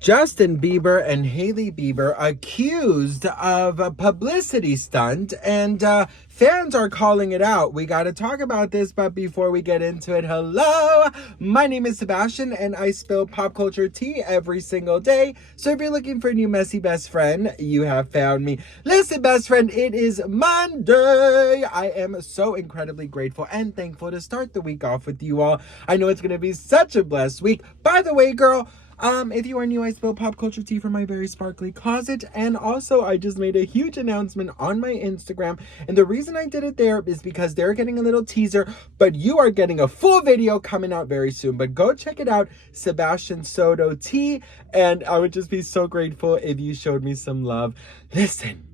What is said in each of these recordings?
Justin Bieber and Hailey Bieber accused of a publicity stunt, and fans are calling it out. We got to talk about this, but before we get into it, hello, my name is Sebastian, and I spill pop culture tea every single day. So if you're looking for a new messy best friend, you have found me. Listen, best friend, it is Monday. I am so incredibly grateful and thankful to start the week off with you all. I know it's going to be such a blessed week. By the way, girl, if you are new, I spill pop culture tea from my very sparkly closet. And also, I just made a huge announcement on my Instagram. And the reason I did it there is because they're getting a little teaser, but you are getting a full video coming out very soon. But go check it out, Sebastian Soto Tea. And I would just be so grateful if you showed me some love. Listen,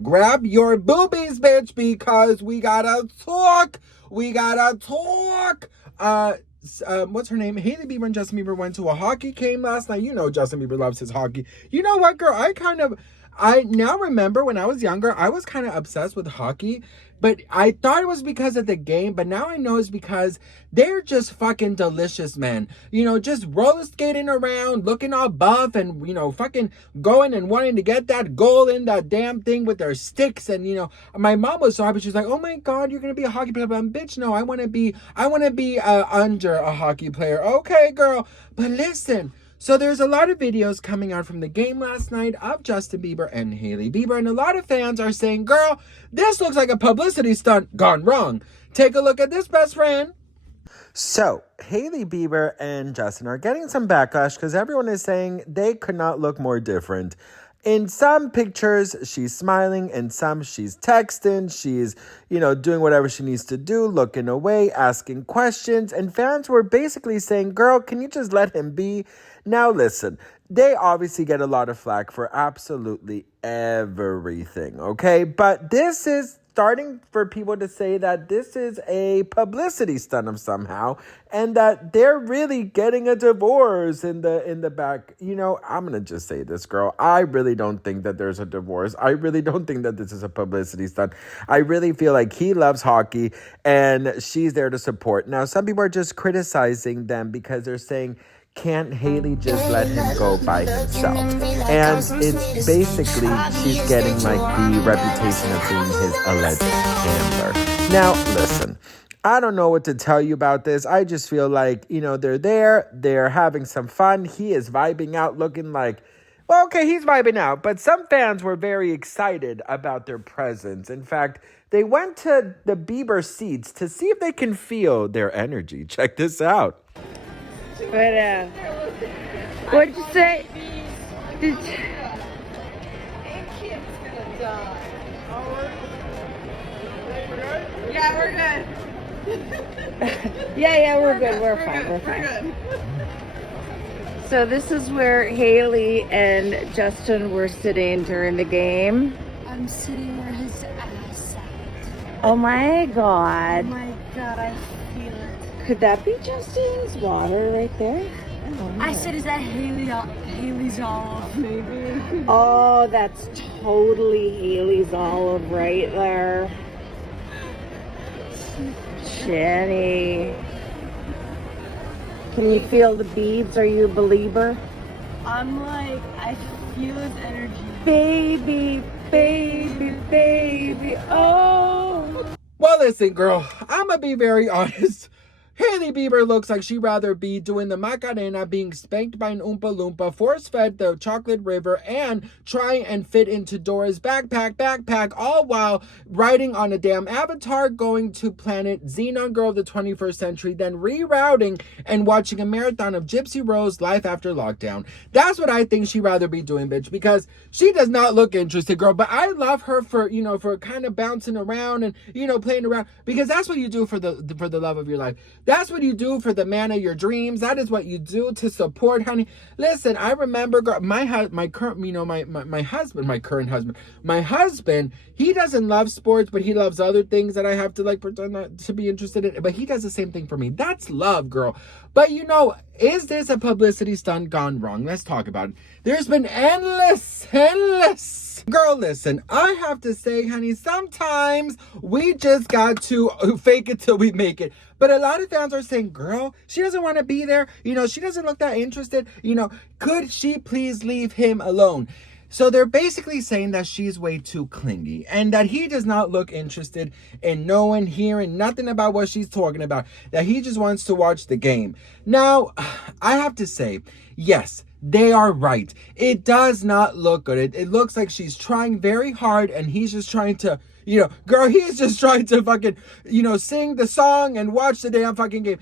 grab your boobies, bitch, because we gotta talk. What's her name? Hailey Bieber and Justin Bieber went to a hockey game last night. You know Justin Bieber loves his hockey. You know what, girl? I now remember when I was younger, I was kind of obsessed with hockey, but I thought it was because of the game, but now I know it's because they're just fucking delicious, man. You know, just roller skating around, looking all buff and, you know, fucking going and wanting to get that goal in that damn thing with their sticks. And, you know, my mom was so happy. She's like, oh my God, you're going to be a hockey player. But I'm, bitch, no, I want to be under a hockey player. Okay, girl. But listen. So there's a lot of videos coming out from the game last night of Justin Bieber and Hailey Bieber. And a lot of fans are saying, girl, this looks like a publicity stunt gone wrong. Take a look at this, best friend. So Hailey Bieber and Justin are getting some backlash because everyone is saying they could not look more different. In some pictures, she's smiling. In some, she's texting. She's, you know, doing whatever she needs to do, looking away, asking questions. And fans were basically saying, girl, can you just let him be? Now, listen, they obviously get a lot of flack for absolutely everything, okay? But this is starting for people to say that this is a publicity stunt of somehow, and that they're really getting a divorce in the back. You know, I'm gonna just say this, girl. I really don't think that there's a divorce. I really don't think that this is a publicity stunt. I really feel like he loves hockey and she's there to support. Now, some people are just criticizing them because they're saying, can't Hailey just let him go by himself? And it's basically, she's getting like the reputation of being his alleged gambler. Now, listen, I don't know what to tell you about this. I just feel like, you know, they're having some fun. He is vibing out, looking like, well, okay, he's vibing out. But some fans were very excited about their presence. In fact, they went to the Bieber seats to see if they can feel their energy. Check this out. But, what'd you say? Yeah, we're good. Yeah, we're good. We're fine. So this is where Hailey and Justin were sitting during the game. I'm sitting where his ass sat. Oh my God. Oh my God, I feel it. Could that be Justin's water right there? I said, is that Hailey's olive? Maybe. Oh, that's totally Hailey's olive right there. Jenny. Can you feel the beads? Are you a believer? I'm like, I feel his energy. Baby, oh. Well, listen, girl, I'm going to be very honest. Hailey Bieber looks like she'd rather be doing the Macarena, being spanked by an Oompa Loompa, force-fed the chocolate river, and try and fit into Dora's backpack, all while riding on a damn avatar, going to planet Xenon Girl of the 21st century, then rerouting and watching a marathon of Gypsy Rose Life After Lockdown. That's what I think she'd rather be doing, bitch, because she does not look interested, girl. But I love her for, you know, for kind of bouncing around and, you know, playing around, because that's what you do for the love of your life. That's what you do for the man of your dreams. That is what you do to support, honey. Listen, I remember, girl, my husband, he doesn't love sports, but he loves other things that I have to like pretend not to be interested in. But he does the same thing for me. That's love, girl. But you know, is this a publicity stunt gone wrong? Let's talk about it. There's been endless. Girl, listen, I have to say, honey, sometimes we just got to fake it till we make it. But a lot of fans are saying, girl, she doesn't want to be there. You know, she doesn't look that interested. You know, could she please leave him alone? So they're basically saying that she's way too clingy and that he does not look interested in knowing, hearing nothing about what she's talking about, that he just wants to watch the game. Now, I have to say, yes, they are right. It does not look good. It looks like she's trying very hard and he's just trying to, you know, girl, he's just trying to fucking, you know, sing the song and watch the damn fucking game.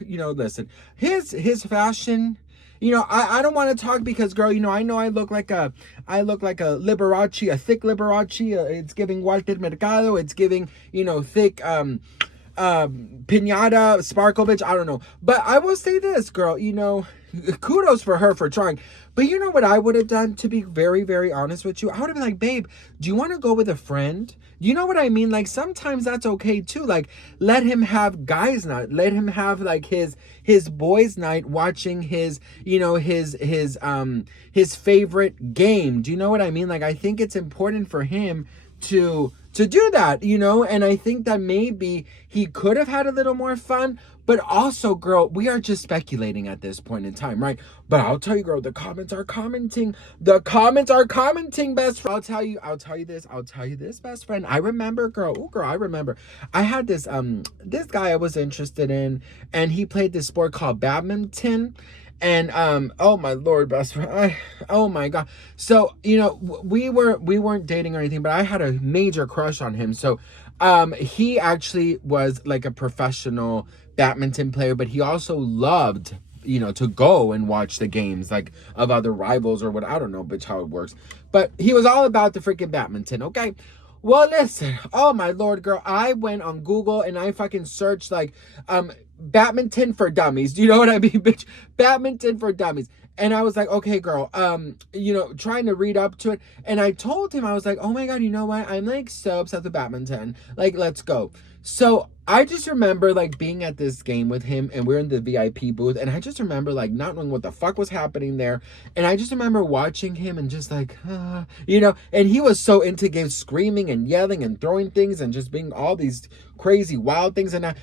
Listen, his fashion, you know, I don't want to talk because, girl, you know I look like a Liberace, a thick Liberace. It's giving Walter Mercado. It's giving, you know, thick pinata, sparkle bitch. I don't know. But I will say this, girl, you know, kudos for her for trying. But you know what I would have done, to be very, very honest with you? I would have been like, babe, do you want to go with a friend? You know what I mean? Like, sometimes that's okay too. Like, let him have guys night. Let him have like his boys night watching his, you know, his favorite game. Do you know what I mean? Like, I think it's important for him to do that, you know? And I think that maybe he could have had a little more fun. But also, girl, we are just speculating at this point in time, right? But I'll tell you, girl, the comments are commenting. The comments are commenting, best friend. I'll tell you this, best friend. I remember, girl. Oh, girl, I remember. I had this guy I was interested in, and he played this sport called badminton. And oh my Lord, best friend. Oh my God. So, you know, we weren't dating or anything, but I had a major crush on him. So he actually was like a professional badminton player, but he also loved, you know, to go and watch the games like of other rivals or what. I don't know bitch how it works, but he was all about the freaking badminton. Okay, well, listen, oh my Lord, girl, I went on Google and I fucking searched like badminton for dummies. Do you know what I mean, bitch? Badminton for dummies. And I was like, okay, girl, you know, trying to read up to it. And I told him, I was like, oh my God, you know what? I'm like so obsessed with badminton. Like, let's go. So I just remember like being at this game with him and we're in the VIP booth. And I just remember like not knowing what the fuck was happening there. And I just remember watching him and just like, you know, and he was so into games, screaming and yelling and throwing things and just being all these crazy wild things. And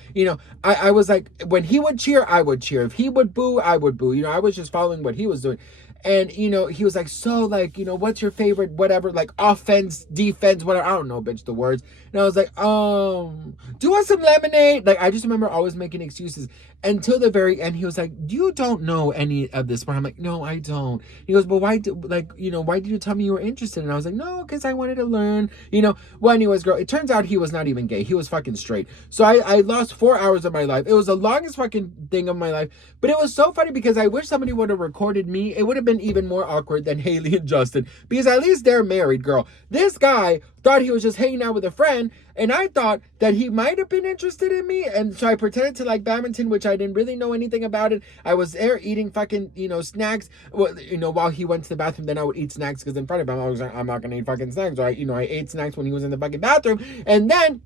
I was like, when he would cheer, I would cheer. If he would boo, I would boo. You know, I was just following what he was doing. And, you know, he was like, so, like, you know, what's your favorite, whatever, like, offense, defense, whatever. I don't know, bitch, the words. And I was like, do you want some lemonade? Like, I just remember always making excuses until the very end. He was like, you don't know any of this. I'm like, no, I don't. He goes, well, why did you tell me you were interested? And I was like, no, because I wanted to learn, you know. Well, anyways, girl, it turns out he was not even gay. He was fucking straight. So I lost 4 hours of my life. It was the longest fucking thing of my life. But it was so funny because I wish somebody would have recorded me. It would have been even more awkward than Hailey and Justin, because at least they're married, girl. This guy thought he was just hanging out with a friend, and I thought that he might have been interested in me, and so I pretended to like badminton, which I didn't really know anything about it. I was there eating fucking, you know, snacks, well, you know, while he went to the bathroom. Then I would eat snacks because in front of him I was like, I'm not gonna eat fucking snacks. So I ate snacks when he was in the fucking bathroom, and then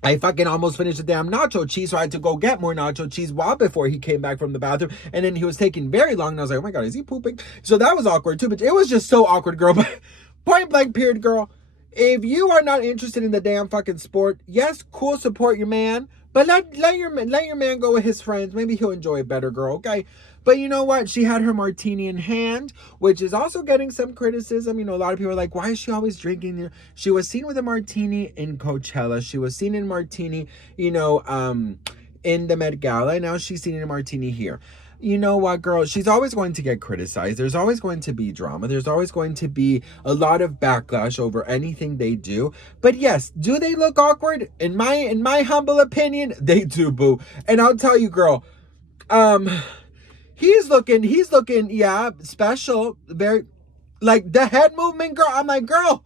I fucking almost finished the damn nacho cheese, so I had to go get more nacho cheese before he came back from the bathroom. And then he was taking very long, and I was like, oh my God, is he pooping? So that was awkward too, but it was just so awkward, girl. But point blank period, girl, if you are not interested in the damn fucking sport, yes, cool, support your man, but let your man go with his friends. Maybe he'll enjoy it better, girl, okay? But you know what? She had her martini in hand, which is also getting some criticism. You know, a lot of people are like, why is she always drinking? She was seen with a martini in Coachella. She was seen in martini, you know, in the Met Gala. And now she's seen in a martini here. You know what, girl? She's always going to get criticized. There's always going to be drama. There's always going to be a lot of backlash over anything they do. But yes, do they look awkward? In my humble opinion, they do, boo. And I'll tell you, girl, he's looking, yeah, special. Very, like, the head movement, girl. I'm like, girl,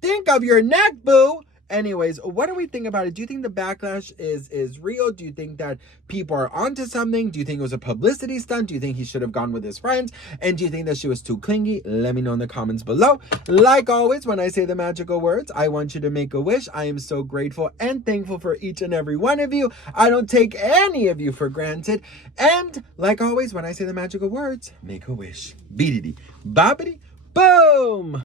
think of your neck, boo. Anyways, what do we think about it? Do you think the backlash is real? Do you think that people are onto something? Do you think it was a publicity stunt? Do you think he should have gone with his friends? And do you think that she was too clingy? Let me know in the comments below. Like always, when I say the magical words, I want you to make a wish. I am so grateful and thankful for each and every one of you. I don't take any of you for granted. And like always, when I say the magical words, make a wish. Beedity, bobbity, boom.